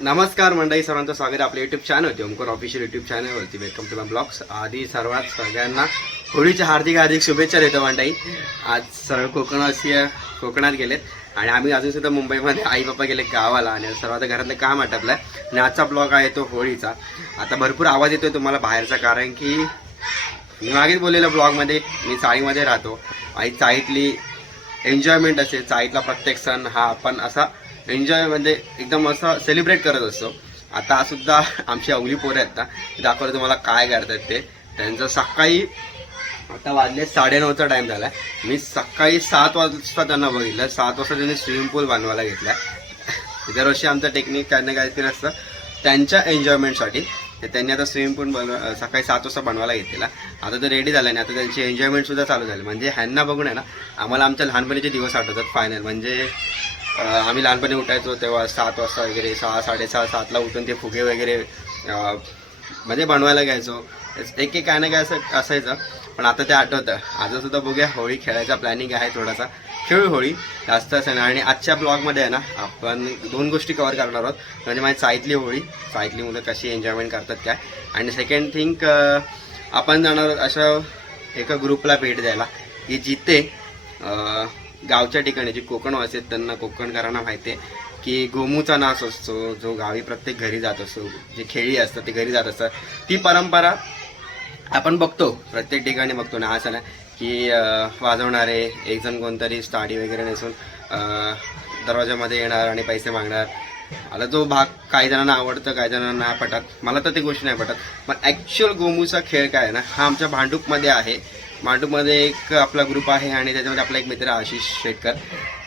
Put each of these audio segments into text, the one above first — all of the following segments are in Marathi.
नमस्कार मंडळी सर्वांचं स्वागत आहे आपल्या YouTube channel Omkar official YouTube चॅनलवरती वेलकम टू माय ब्लॉग्स आधी सर्वात सगळ्यांना होळीच्या हार्दिक हार्दिक शुभेच्छा देतो मंडळी. आज सर्व कोकणवासीय कोकणात गेलेत. आणि आम्ही अजून सुद्धा मुंबईमध्ये आई बाप्पा गेले गावाला आणि सर्वात घरातलं काम आटपलं आहे आणि आजचा ब्लॉग आहे तो होळीचा. आता भरपूर आवाज येतोय तुम्हाला बाहेरचा कारण की मी मागेच बोललेलं ब्लॉगमध्ये मी चाळीमध्ये राहतो. आणि चाळीतली एन्जॉयमेंट असेल चाळीतला प्रत्येक सण हा आपण असा एन्जॉय म्हणजे एकदम असं सेलिब्रेट करत असतो. आता सुद्धा आमची अवली पोरं आहेत ना दाखवलं तुम्हाला काय करतात ते. त्यांचं सकाळी आता वाजले साडेनऊचा टाईम झाला आहे मी सकाळी सात वाजता त्यांना बघितलं. सात वाजता त्यांनी स्विमिंग पूल बनवायला घेतला. दरवर्षी आमचं टेक्निक काय ना काहीतरी असतं. त्यांच्या एन्जॉयमेंटसाठी तर त्यांनी आता स्विमिंग पूल बनव सकाळी सात वाजता बनवायला घेतलेला. आता तर रेडी झालं आणि आता त्यांची एन्जॉयमेंटसुद्धा चालू झाली. म्हणजे ह्यांना बघून आहे ना आम्हाला आमच्या लहानपणीचे दिवस आठवतात फायनल म्हणजे आम्ही लहानपणी उठायचो तेव्हा सात वाजता वगैरे सहा साडेसहा सातला उठून ते फुगे वगैरे म्हणजे बनवायला घ्यायचो. एक एक काय ना काय असं असायचं पण आता ते आठवतं. आता सुद्धा बघूया होळी खेळायचा प्लॅनिंग आहे थोडासा. खेळू होळी जास्त असं ना आणि आजच्या ब्लॉगमध्ये आहे ना आपण दोन गोष्टी कवर करणार आहोत. म्हणजे माझी चायतली होळी चायतली मुलं कशी एन्जॉयमेंट करतात काय. आणि सेकंड थिंक आपण जाणार आहोत अशा एका ग्रुपला भेट द्यायला. की जिथे गावच्या ठिकाणी जे कोकणवासी आहेत त्यांना कोकणकरांना माहिती आहे की गोमूचा नाच असतो जो गावी प्रत्येक घरी जात असतो जे खेळी असतात ते घरी जात असतात. ती परंपरा आपण बघतो प्रत्येक ठिकाणी बघतो. ना असं ना की वाजवणारे एकजण कोणतरी स्टाडी वगैरे नेसून दरवाजामध्ये येणार आणि पैसे मागणार. मला जो भाग काही जणांना आवडतं काही जणांना नाही पटत. मला तर ती गोष्ट नाही पटत. पण ॲक्च्युअल गोमूचा खेळ काय आहे ना हा आमच्या भांडूपमध्ये आहे. भांडूपमध्ये एक आपला ग्रुप आहे आणि त्याच्यामध्ये आपला एक मित्र आशिष शेटकर.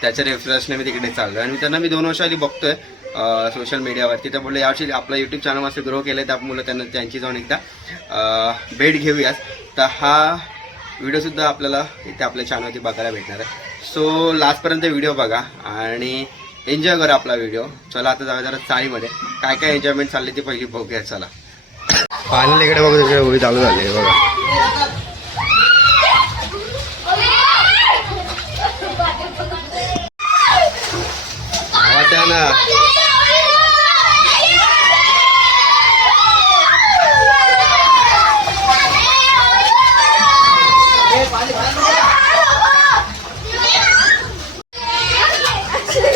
त्याच्या रेफरन्सने मी तिकडे चाललो आणि त्यांना मी दोन वर्ष आधी बघतोय सोशल मीडियावरती तर बोलले यावर्षी आपला यूट्यूब चॅनल असं ग्रो केलं त्या मुलं त्यांना त्यांची जाऊन एकदा भेट घेऊयात. तर हा व्हिडिओसुद्धा आपल्याला इथे आपल्या चॅनलवरती बघायला भेटणार आहे. सो लास्टपर्यंत व्हिडिओ बघा आणि एन्जॉय करा आपला व्हिडिओ चला आता जाऊया जरा चाळीमध्ये. काय काय एन्जॉयमेंट चालली ती पहिली बघूया चला. फायनल इकडे बघू तिकडे होळी चालू झाली आहे बघा.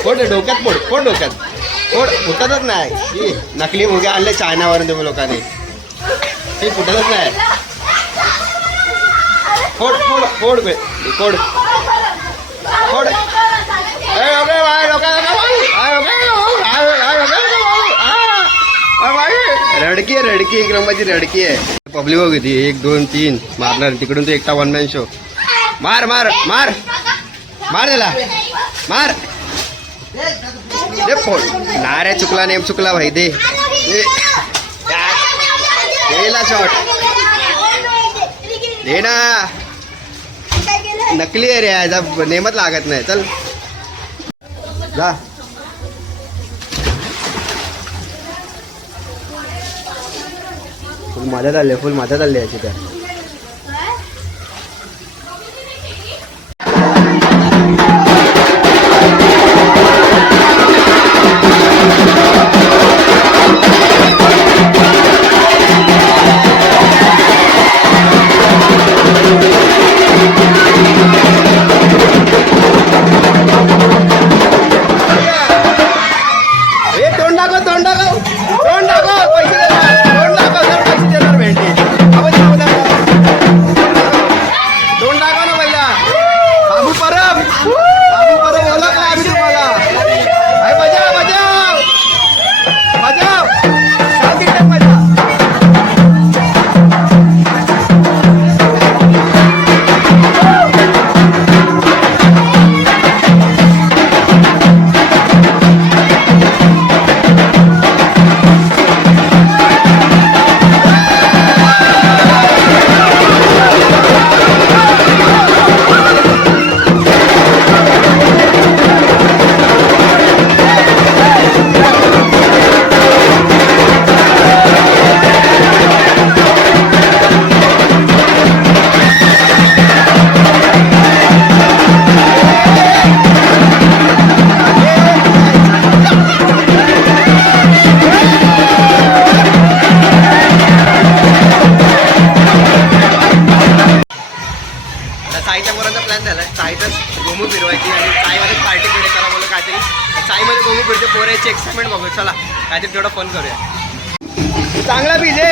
फोड डोक्यात? फोड फोड डोक्यात? फोड फुटतच नाही. नकली मुगे आणले चायनावरून तुम्ही लोकांनी. ते फुटतच नाही. फोड फोड फोड फोड. फोड. रडकी आहे रडकी. एक नंबरची रडकी आहे. पब्लिक बघ ती एक दोन तीन. मारणार. तिकडून तो एकटा वन मॅन शो मार मार मार. मार त्याला. मार. दे रे चुकला नेम चुकला भाई दे. दे. शॉट दे ना. नकली आहे रे याचा नेमच लागत नाही. चल. जा. फुल मदत आली फुल मजा चालली याची त्या एक्साइटमेंट बघू चला काहीतरी तेवढा फोन करूया. चांगला भिजे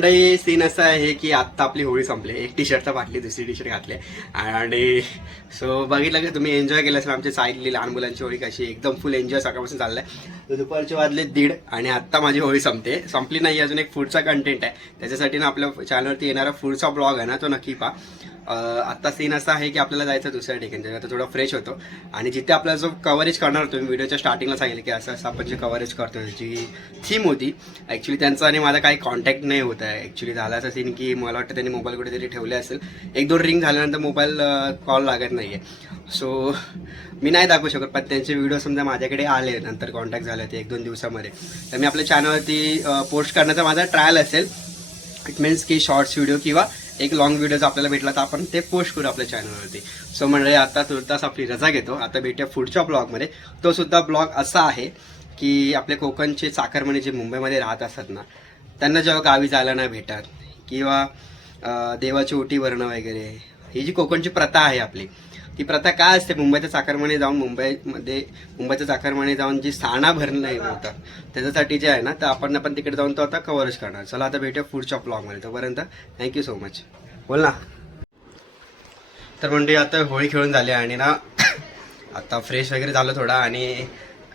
मंडळी सीन असा आहे की आत्ता आपली होळी संपली. एक टी शर्ट फाटली दुसरी टी शर्ट घातली. आणि सो बघितलं की तुम्ही एन्जॉय केलं असेल आमच्या साईडली लहान मुलांची होळी कशी. एकदम फुल एन्जॉय सकाळपासून चाललाय. तर दुपारचे वाजले दीड आणि आत्ता माझी होळी संपते. संपली नाही अजून एक फूडचा कंटेंट आहे. त्याच्यासाठी ना आपल्या चॅनलवरती येणारा फूडचा ब्लॉग आहे ना तो नक्की पहा. आत्ता सीन असा आहे की आपल्याला जायचं दुसऱ्या ठिकाणी आता थोडा फ्रेश होतो. आणि जिथे आपला जो कव्हरेज करणार होतो मी व्हिडिओच्या स्टार्टिंगला सांगितलं की असं असं आपण जे कव्हरेज करतो जी थीम होती ॲक्च्युली त्यांचा आणि माझा काही कॉन्टॅक्ट नाही होत आहे. ॲक्च्युली झाला असा सीन की मला वाटतं त्यांनी मोबाईल कुठेतरी ठेवले असेल. एक दोन रिंग झाल्यानंतर मोबाईल कॉल लागत नाही आहे सो मी नाही दाखवू शकत पण त्यांचे व्हिडिओ समजा माझ्याकडे आले नंतर कॉन्टॅक्ट झाले ते एक दोन दिवसामध्ये तर मी आपल्या चॅनलवरती पोस्ट करण्याचा माझा ट्रायल असेल. इट मीन्स की शॉर्ट्स व्हिडिओ किंवा एक लॉंग व्हिडिओ जर आपल्याला भेटला तर आपण ते पोस्ट करू आपल्या चॅनलवरती सो म्हणजे आता तुर्तास आपली रजा घेतो. आता भेटूया पुढच्या ब्लॉगमध्ये तो सुद्धा ब्लॉग असा आहे की आपले कोकणचे चाकरमणी जे मुंबईमध्ये राहत असतात ना त्यांना जेव्हा गावी जायला नाही भेटत किंवा देवाची ओटी भरणं वगैरे ही जी कोकणची प्रथा आहे आपली ती प्रथा काय असते? मुंबईच्या चाकरमाने जाऊन मुंबईमध्ये मुंबईच्या चाकरमाने जाऊन जी साणा भरणं होतं त्याच्यासाठी जे आहे ना तर आपण आपण तिकडे जाऊन तो आता कव्हरच करणार. चला आता भेटूया पुढच्या ब्लॉगमध्ये तोपर्यंत थँक्यू सो मच बोल ना. तर म्हणजे आता होळी खेळून झाली आणि ना आता फ्रेश वगैरे झालं थोडा आणि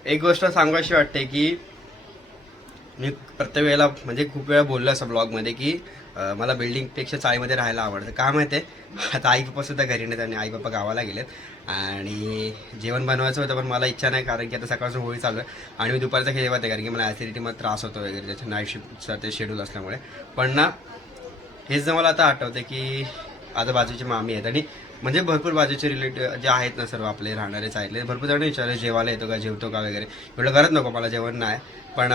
एक गोष्ट सांगायची वाटते की मी प्रत्येक वेळेला म्हणजे खूप वेळा बोललो असं ब्लॉगमध्ये की मला बिल्डिंगपेक्षा चाळीमध्ये राहायला आवडतं. का माहिती आहे आता आई पप्पा सुद्धा घरी नाहीत आणि आई पप्पा गावाला गेलेत. आणि जेवण बनवायचं होतं पण मला इच्छा नाही कारण की आता सकाळचं होळी चालू आहे. आणि मी दुपारचं खेळ आहे कारण की मला ॲसिडिटीमध्ये त्रास होतो वगैरे त्याच्या नाईट शिफ्टचा ते शेड्यूल असल्यामुळे. पण ना हेच जर मला आता आठवतं की आता बाजूची मामी आहेत आणि म्हणजे भरपूर बाजूचे रिलेटिव्ह जे आहेत ना सर्व आपले राहणारे साईडले भरपूर जण विचारले जेवायला येतो का जेवतो का वगैरे. एवढं करत नको मला जेवण नाही. पण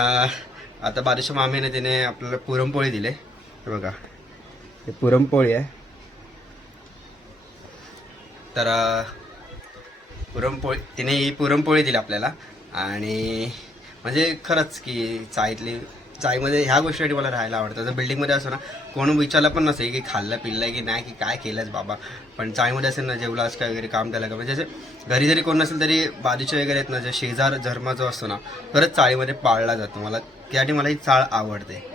आता बाजूच्या मामीने तिने आपल्याला पुरणपोळी दिले. हे बघा. हे पुरणपोळी आहे. तर पुरणपोळी तिने ही पुरणपोळी दिली आपल्याला. आणि म्हणजे खरंच की चाईतली चाईमध्ये ह्या गोष्टीसाठी मला राहायला आवडतं. जर बिल्डिंगमध्ये असं ना कोण विचारलं पण नसेल की खाल्लं पिल्लं की नाही की काय केलंच बाबा. पण चाईमध्ये असेल ना जेवलास काय वगैरे काम त्याला का म्हणजे जसे घरी जरी कोण नसेल तरी बाजूचे वगैरे आहेत ना जे शेजार धर्म जो असतो ना खरंच चाळीमध्ये पाळला जातो. मला त्यासाठी मला ही चाळ आवडते.